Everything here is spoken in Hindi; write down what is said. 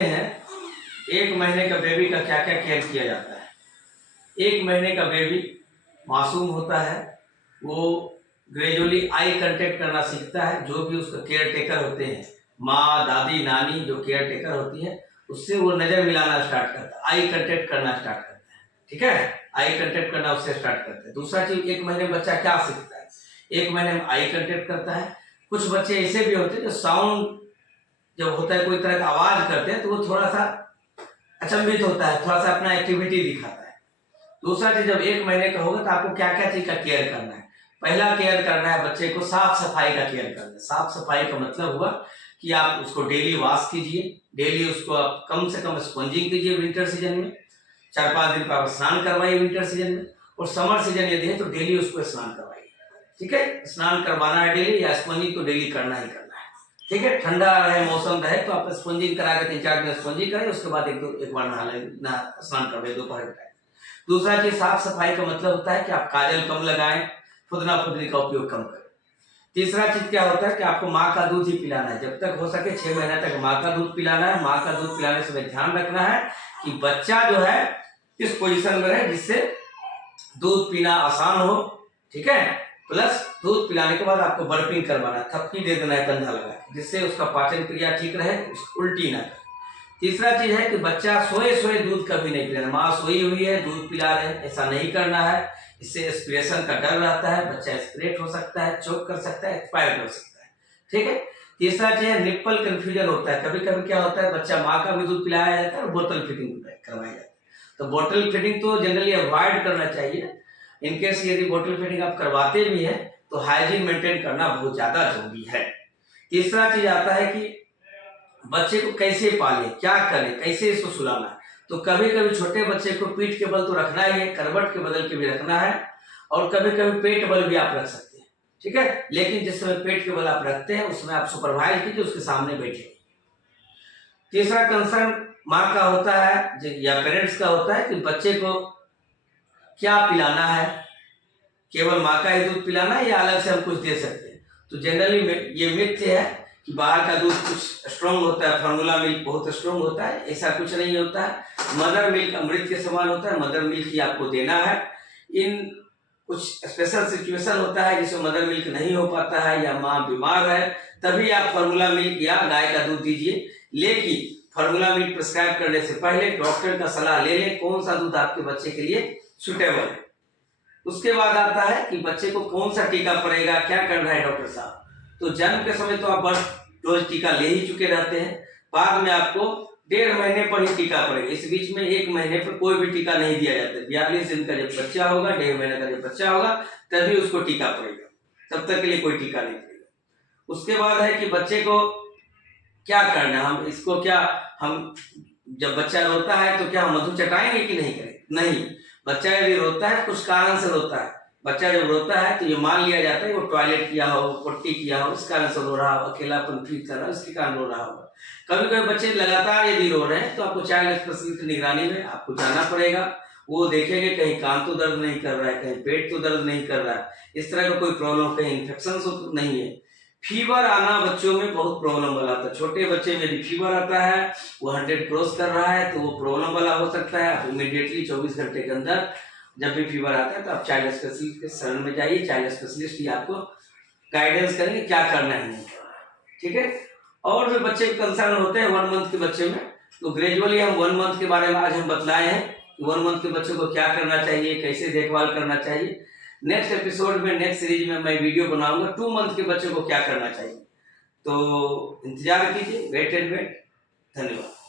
हैं 1 महीने का बेबी का क्या क्या केयर किया जाता है। 1 महीने का बेबी मासूम होता है, वो ग्रेजुअली आई कांटेक्ट करना सीखता है। जो भी उसका केयर टेकर होते हैं, माँ, दादी, नानी जो केयर टेकर होती है, उससे वो नज़र मिलाना स्टार्ट करता है, आई कांटेक्ट करना स्टार्ट करता है। ठीक है, आई कांटेक्ट करना उससे स्टार्ट करता है। दूसरा चीज, 1 महीने में बच्चा क्या सीखता है? 1 महीने में आई कांटेक्ट करता है। कुछ बच्चे ऐसे भी होते हैं जो साउंड जब होता है, कोई तरह का आवाज करते हैं, तो वो थोड़ा सा अचंभित होता है, थोड़ा सा अपना एक्टिविटी दिखाता है। दूसरा चीज, जब 1 महीने का होगा तो आपको क्या क्या चीज का केयर करना है। पहला केयर करना है बच्चे को साफ सफाई का केयर करना है। साफ सफाई का मतलब हुआ कि आप उसको डेली वॉश कीजिए, डेली उसको आप कम से कम स्पंजिंग कीजिए। विंटर सीजन में 4-5 दिन का आप स्नान करवाइए विंटर सीजन में, और समर सीजन यदि है तो डेली उसको स्नान करवाइए। ठीक है, स्नान करवाना है डेली, या स्पंजिंग तो डेली करना ही करना है। ठीक है, ठंडा रहे मौसम रहे तो आप स्पंजिंग करा के 3-4 दिन स्पंजिंग करें, उसके बाद एक बार नहा स्नान करवाइए दोपहर के टाइम। दूसरा चीज, साफ सफाई का मतलब होता है कि आप काजल कम लगाएं, खुदना खुदनी का उपयोग कम करें। तीसरा चीज क्या होता है कि आपको माँ का दूध ही पिलाना है, जब तक हो सके 6 महीने तक माँ का दूध पिलाना है। माँ का दूध पिलाने से ध्यान रखना है कि बच्चा जो है इस पोजीशन में रहे जिससे दूध पीना आसान हो। ठीक है, प्लस दूध पिलाने के बाद आपको बर्पिंग करवाना है, थपकी दे देना है कंधा लगा के, जिससे उसका पाचन क्रिया ठीक रहे, उल्टी ना करे। तीसरा चीज है कि बच्चा सोए सोए दूध कभी नहीं पिलाना। माँ सोई हुई है, दूध पिला रहे हैं, ऐसा नहीं करना है। इससे एस्पिरेशन का डर रहता है, बच्चा एस्पिरेट हो सकता है, चोक कर सकता है, एक्सपायर कर सकता है। ठीक है, तीसरा चीज है निप्पल कंफ्यूजन होता है। कभी कभी क्या होता है, बच्चा माँ का भी दूध पिलाया जाता है और बोतल फीडिंग करवाया जाता है। तो बोतल फीडिंग तो जनरली अवॉइड करना चाहिए। इनकेस यदि बोतल फीडिंग आप करवाते भी हैं तो हाइजीन मेंटेन करना बहुत ज्यादा जरूरी है। तीसरा चीज आता है कि बच्चे को कैसे पाले, क्या करें, कैसे इसको सुलाना है। तो कभी कभी छोटे बच्चे को पीठ के बल तो रखना ही है, करवट के बदल के भी रखना है, और कभी कभी पेट बल भी आप रख सकते हैं। ठीक है, लेकिन जिस समय पेट के बल आप रखते हैं उसमें आप सुपरवाइज कीजिए, उसके सामने बैठिए। तीसरा कंसर्न माँ का होता है या पेरेंट्स का होता है कि बच्चे को क्या पिलाना है, केवल माँ का ही दूध पिलाना है या अलग से हम कुछ दे सकते हैं। तो जनरली ये मिथ्य है कि बाहर का दूध कुछ स्ट्रॉन्ग होता है, फार्मूला मिल्क बहुत स्ट्रॉन्ग होता है, ऐसा कुछ नहीं होता है। मदर मिल्क अमृत के समान होता है, मदर मिल्क ही आपको देना है। इन कुछ स्पेशल सिचुएशन होता है जिसमें मदर मिल्क नहीं हो पाता है या माँ बीमार है, तभी आप फार्मूला मिल्क या गाय का दूध दीजिए। लेकिन फार्मूला मिल्क प्रिस्क्राइब करने से पहले डॉक्टर का सलाह ले लें कौन सा दूध आपके बच्चे के लिए सुटेबल है। उसके बाद आता है कि बच्चे को कौन सा टीका पड़ेगा, क्या करना है डॉक्टर साहब। तो जन्म के समय तो आप बस डोज टीका ले ही चुके रहते हैं, बाद में आपको 1.5 महीने पर ही टीका पड़ेगा। इस बीच में 1 महीने पर कोई भी टीका नहीं दिया जाता। 42 दिन का जब बच्चा होगा, 1.5 महीने का जब बच्चा होगा, तभी उसको टीका पड़ेगा, तब तक के लिए कोई टीका नहीं पड़ेगा। उसके बाद है कि बच्चे को क्या करना, हम इसको क्या, हम जब बच्चा रोता है तो क्या हम मधु चटाएंगे कि नहीं करेंगे? नहीं। बच्चा यदि रोता है कुछ कारण से रोता है, बच्चा जब रोता है तो ये मान लिया जाता है वो टॉयलेट किया हो, पोटी किया हो, इस कारण से रो रहा हो, अकेलापन फील कर रहा है, इसके कारण रो रहा होगा। कभी कभी बच्चे लगातार यदि रो रहे हैं तो आपको चाइल्ड स्पेशलिस्ट की निगरानी में आपको जाना पड़ेगा। वो देखेंगे कहीं कान तो दर्द नहीं कर रहा है, कहीं पेट तो दर्द नहीं कर रहा है, इस तरह का कोई प्रॉब्लम, कहीं इन्फेक्शन तो नहीं है। फीवर आना बच्चों में बहुत प्रॉब्लम वाला आता है। छोटे बच्चे में यदि फीवर आता है, वो 100 क्रॉस कर रहा है, तो वो प्रॉब्लम वाला हो सकता है। आप इमीडिएटली 24 घंटे के अंदर जब भी फीवर आता है तो आप चाइल्ड स्पेशलिस्ट के शरण में जाइए। चाइल्ड स्पेशलिस्ट ही आपको गाइडेंस करेंगे क्या करना है, नहीं करना है। ठीक है, और भी बच्चे कंसर्न होते हैं 1 मंथ के बच्चे में, तो ग्रेजुअली हम 1 मंथ के बारे में आज हम बतलाए हैं कि 1 मंथ के बच्चे को क्या करना चाहिए, कैसे देखभाल करना चाहिए। नेक्स्ट एपिसोड में, नेक्स्ट सीरीज में मैं वीडियो बनाऊंगा 2 मंथ के बच्चे को क्या करना चाहिए। तो इंतजार कीजिए, वेट एंड वेट। धन्यवाद।